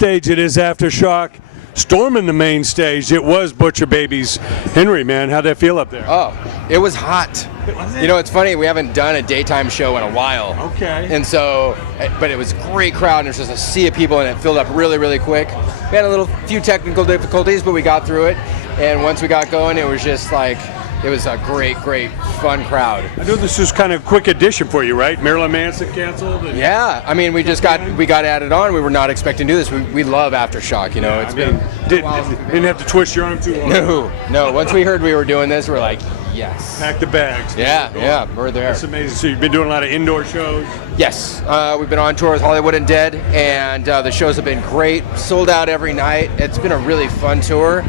stage. It is Aftershock. Storming the main stage, it was Butcher Babies. Henry, man, how'd that feel up there? Oh, it was hot. You know, it's funny, we haven't done a daytime show in a while. Okay. And so, but it was a great crowd, and there's just a sea of people, and it filled up really, really quick. We had a few technical difficulties, but we got through it. And once we got going, it was just like, it was a great, fun crowd. I know this was kind of a quick addition for you, right? Marilyn Manson canceled. And yeah, I mean, we got added on. We were not expecting to do this. We love Aftershock, you know. Yeah, didn't have to twist your arm too long. No. Once we heard we were doing this, we're like, yes. Pack the bags. Yeah, we're there. That's amazing. So you've been doing a lot of indoor shows? Yes, we've been on tour with Hollywood and Dead, and the shows have been great. Sold out every night. It's been a really fun tour.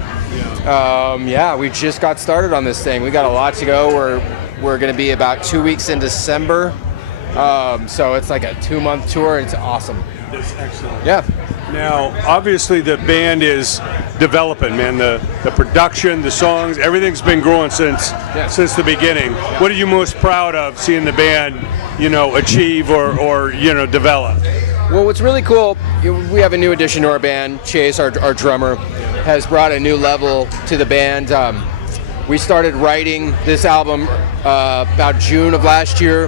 Yeah, we just got started on this thing. We got a lot to go. We're going to be about 2 weeks in December. So it's like a 2-month tour. It's awesome. That's excellent. Yeah. Now, obviously, the band is developing, man. The production, the songs, everything's been growing since the beginning. Yeah. What are you most proud of seeing the band, achieve or develop? Well, what's really cool, we have a new addition to our band. Chase, our drummer, has brought a new level to the band. We started writing this album about June of last year,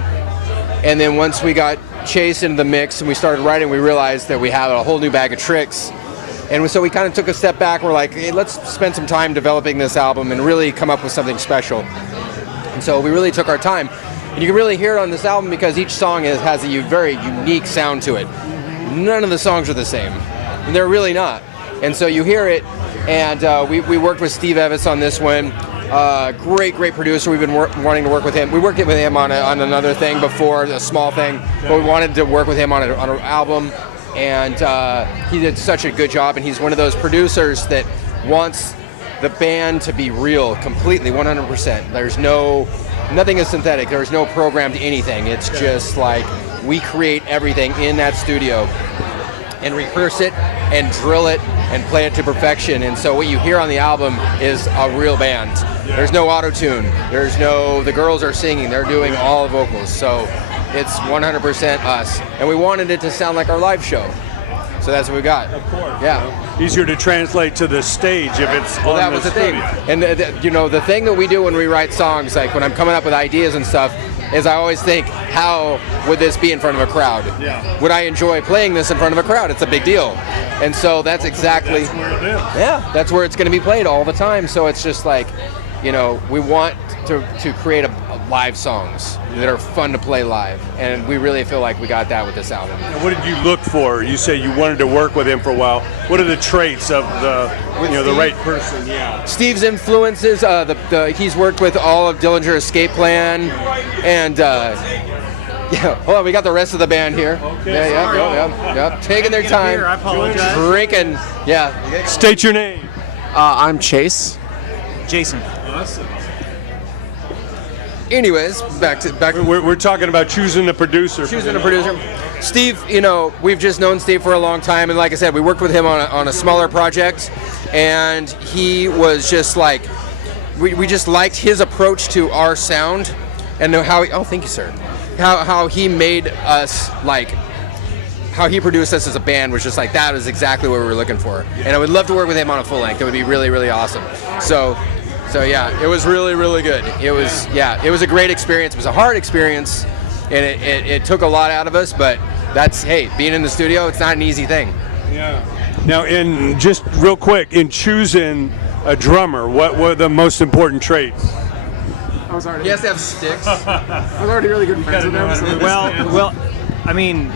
and then once we got Chase into the mix and we started writing, we realized that we have a whole new bag of tricks. And so we kind of took a step back. We're like, hey, let's spend some time developing this album and really come up with something special. And so we really took our time. And you can really hear it on this album because each song has a very unique sound to it. None of the songs are the same. And they're really not. And so you hear it, and we worked with Steve Evis on this one. Great producer. We've been wanting to work with him. We worked with him on another thing before, a small thing, but we wanted to work with him on an album, and he did such a good job, and he's one of those producers that wants the band to be real, completely, 100%. Nothing is synthetic. There's no programmed anything. It's just like we create everything in that studio and rehearse it and drill it and play it to perfection. And so what you hear on the album is a real band. There's no auto-tune. The girls are singing. They're doing all the vocals. So it's 100% us. And we wanted it to sound like our live show. So that's what we got. Of course. Yeah. Easier to translate to the stage if it's on that was the thing. And the thing that we do when we write songs, like when I'm coming up with ideas and stuff, is I always think, how would this be in front of a crowd? Yeah. Would I enjoy playing this in front of a crowd? It's a big deal. And so that's exactly... That's where it is. Yeah, that's where it's going to be played all the time. So it's just like, we want to create live songs that are fun to play live. And we really feel like we got that with this album. Now, what did you look for? You say you wanted to work with him for a while. What are the traits of the right person? Yeah. Steve's influences, he's worked with all of Dillinger Escape Plan, and hold on, we got the rest of the band here. Okay. Yeah, taking their time. I apologize. Drinking. Yeah. State your name. I'm Chase. Jason. Awesome. Anyways, back to. We're talking about choosing a producer. Steve, we've just known Steve for a long time, and like I said, we worked with him on a smaller project, and he was just like, we just liked his approach to our sound, and how. Thank you, sir. How he made us how he produced us as a band was just like, that was exactly what we were looking for, and I would love to work with him on a full length. It would be really, really awesome. So yeah, it was really, really good. It was a great experience. It was a hard experience, and it took a lot out of us, but being in the studio, it's not an easy thing. Yeah. Now, just real quick, in choosing a drummer, what were the most important traits? He has to have sticks. I was already really good friends with him. So well, I mean,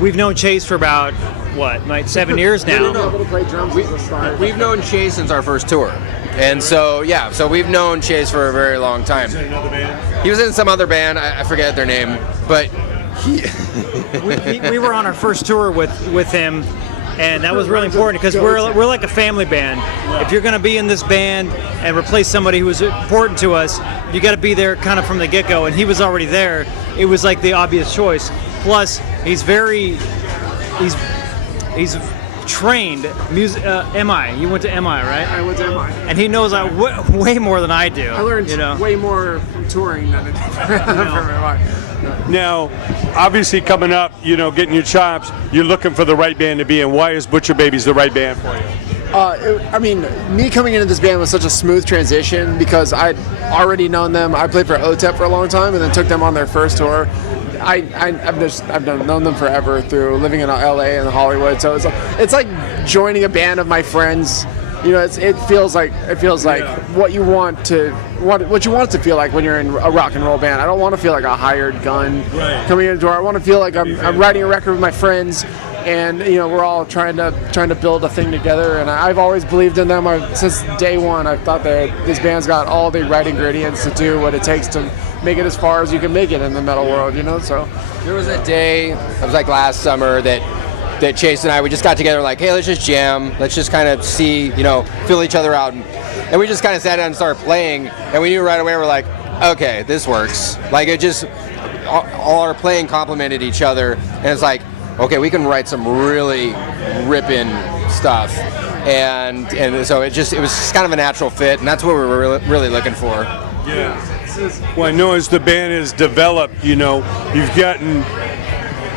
we've known Chase for about, 7 years now? We've known Chase since our first tour. And so we've known Chase for a very long time. He was in some other band, I forget their name, but we were on our first tour with him, and that was really important because we're like a family band. If you're going to be in this band and replace somebody who was important to us, you got to be there kind of from the get-go, and he was already there. It was like the obvious choice. Plus, he's trained music. MI. You went to MI, right? I went to MI. And he knows way more than I do. I learned way more from touring than from MI. Now, obviously coming up, getting your chops, you're looking for the right band to be in. Why is Butcher Babies the right band for you? Me coming into this band was such a smooth transition because I'd already known them. I played for OTEP for a long time and then took them on their first tour. I've known them forever through living in LA and Hollywood. So it's like joining a band of my friends. It feels like what you want it to feel like when you're in a rock and roll band. I don't want to feel like a hired gun coming in the door. I want to feel like I'm writing a record with my friends, and we're all trying to build a thing together. And I've always believed in them since day one. I thought that this band's got all the right ingredients to do what it takes to make it as far as you can make it in the metal world. So there was a day, it was like last summer, that Chase and I, we just got together like, hey, let's just jam. Let's just kind of see, feel each other out. And we just kind of sat down and started playing. And we knew right away, we're like, okay, this works. Like, it just, all our playing complemented each other. And it's like, okay, we can write some really ripping stuff. And so it was just kind of a natural fit. And that's what we were really looking for. Yeah. Well, I know as the band has developed, you've gotten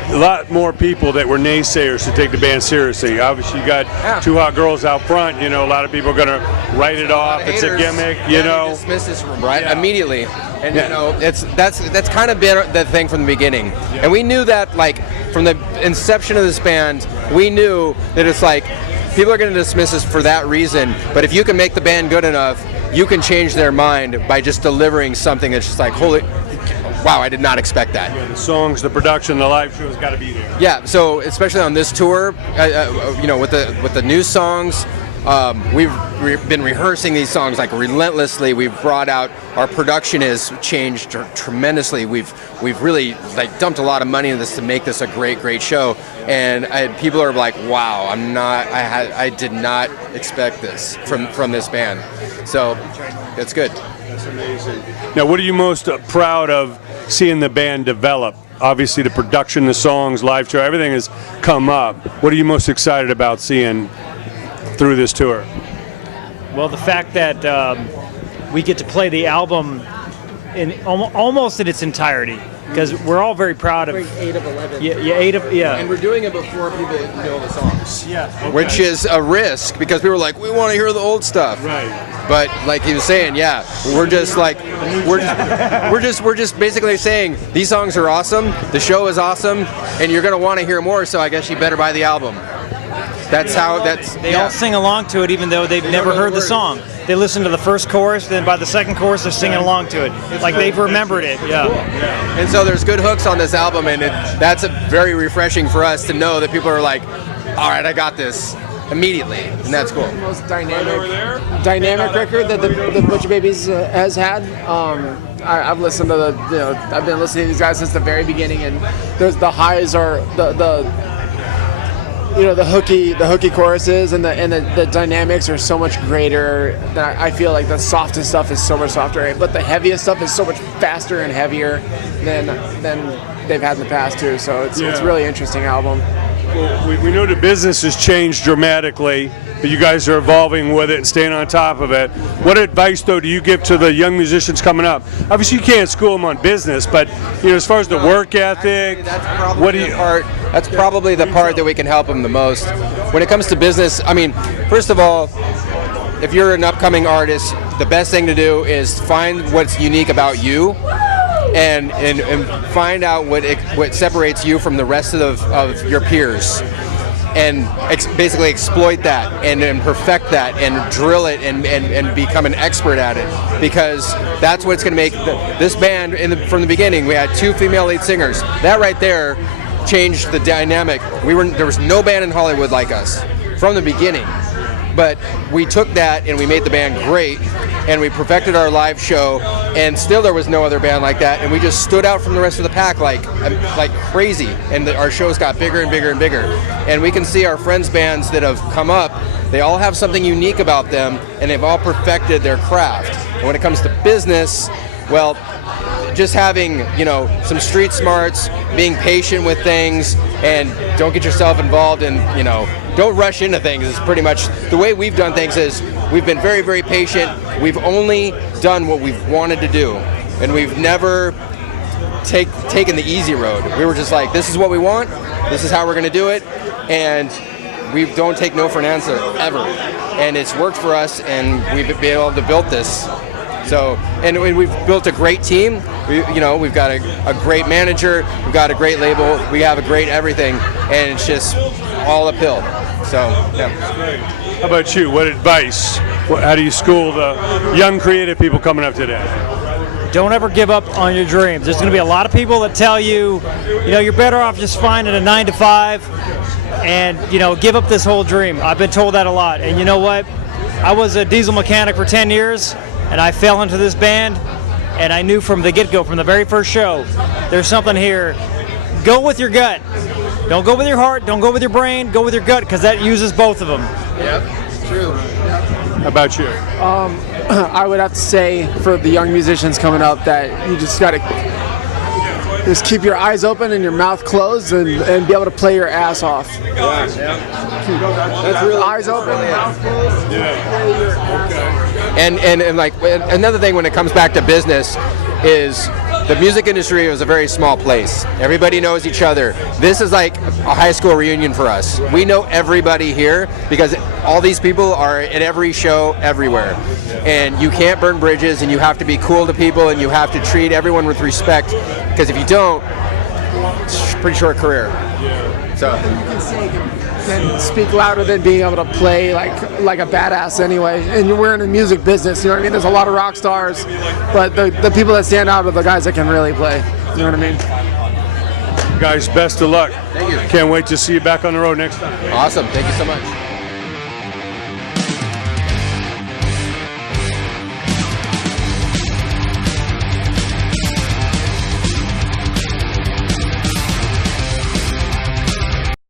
a lot more people that were naysayers to take the band seriously. Obviously, you got two hot girls out front. A lot of people are going to write it off. It's a gimmick, dismiss this immediately. And that's kind of been the thing from the beginning. Yeah. And we knew that, like, from the inception of this band, we knew that it's like people are going to dismiss us for that reason. But if you can make the band good enough, you can change their mind by just delivering something that's just like, holy. Wow, I did not expect that. Yeah, the songs, the production, the live show's got to be there. Yeah, so especially on this tour, with the new songs, we've been rehearsing these songs like relentlessly. We've brought out, our production has changed tremendously. We've really dumped a lot of money into this to make this a great show. And people are like, wow, I did not expect this from this band. So it's good. That's amazing. Now, what are you most proud of seeing the band develop? Obviously, the production, the songs, live show, everything has come up. What are you most excited about seeing through this tour? Well, the fact that we get to play the album almost in its entirety, because we're all very proud of 8 of 11. Yeah. And we're doing it before people know the songs. Yeah. Okay. Which is a risk because people are like, we want to hear the old stuff. Right. But like he was saying, we're just like we're just basically saying these songs are awesome, the show is awesome, and you're gonna want to hear more. So I guess you better buy the album. They all sing along to it, even though they've never heard the song. They listen to the first chorus, then by the second chorus, they're singing along to it, like they've remembered it. Yeah. And so there's good hooks on this album, and that's very refreshing for us to know that people are like, all right, I got this immediately, and that's cool. The most dynamic record that the Butcher Babies has had. I've listened to I've been listening to these guys since the very beginning, and the highs are the hooky choruses and the dynamics are so much greater. That I feel like the softest stuff is so much softer, but the heaviest stuff is so much faster and heavier than they've had in the past too. So it's a really interesting album. Well, we know the business has changed dramatically, but you guys are evolving with it and staying on top of it. What advice, though, do you give to the young musicians coming up? Obviously, you can't school them on business, but as far as the work ethic, that's probably the part that we can help them the most. When it comes to business, I mean, first of all, if you're an upcoming artist, the best thing to do is find what's unique about you. And find out what separates you from the rest of your peers, and basically exploit that and perfect that and drill it and become an expert at it, because that's what's going to make this band. From the beginning, we had 2 female lead singers. That right there changed the dynamic. There was no band in Hollywood like us from the beginning. But we took that and we made the band great, and we perfected our live show, and still there was no other band like that, and we just stood out from the rest of the pack like crazy, and our shows got bigger and bigger and bigger. And we can see our friends' bands that have come up, they all have something unique about them, and they've all perfected their craft. And when it comes to business, well, just having, you know, some street smarts, being patient with things, and don't get yourself involved in, you know, don't rush into things is pretty much the way we've done things. Is we've been very, very patient. We've only done what we've wanted to do, and we've never taken the easy road. We were just like, this is what we want, this is how we're going to do it, and we don't take no for an answer ever. And it's worked for us, and we've been able to build this. So, and we've built a great team. We've got a great manager, we've got a great label, we have a great everything, and it's just all uphill. So, yeah. How about you? What advice? How do you school the young creative people coming up today? Don't ever give up on your dreams. There's going to be a lot of people that tell you, you know, you're better off just finding a 9 to 5 and, you know, give up this whole dream. I've been told that a lot. And you know what? I was a diesel mechanic for 10 years, and I fell into this band, and I knew from the get-go, from the very first show, there's something here. Go with your gut. Don't go with your heart. Don't go with your brain. Go with your gut, because that uses both of them. Yep, true. How about you? I would have to say for the young musicians coming up that you just got to just keep your eyes open and your mouth closed and be able to play your ass off. That's really Eyes open, mouth closed. And like another thing when it comes back to business is the music industry is a very small place. Everybody knows each other. This is like a high school reunion for us. We know everybody here because all these people are at every show everywhere. And you can't burn bridges, and you have to be cool to people, and you have to treat everyone with respect, because if you don't, it's a pretty short career. So And speak louder than being able to play like a badass anyway. And we're in the music business, you know what I mean? There's a lot of rock stars, but the people that stand out are the guys that can really play. You know what I mean? Guys, best of luck. Thank you. Can't wait to see you back on the road next time. Awesome. Thank you so much.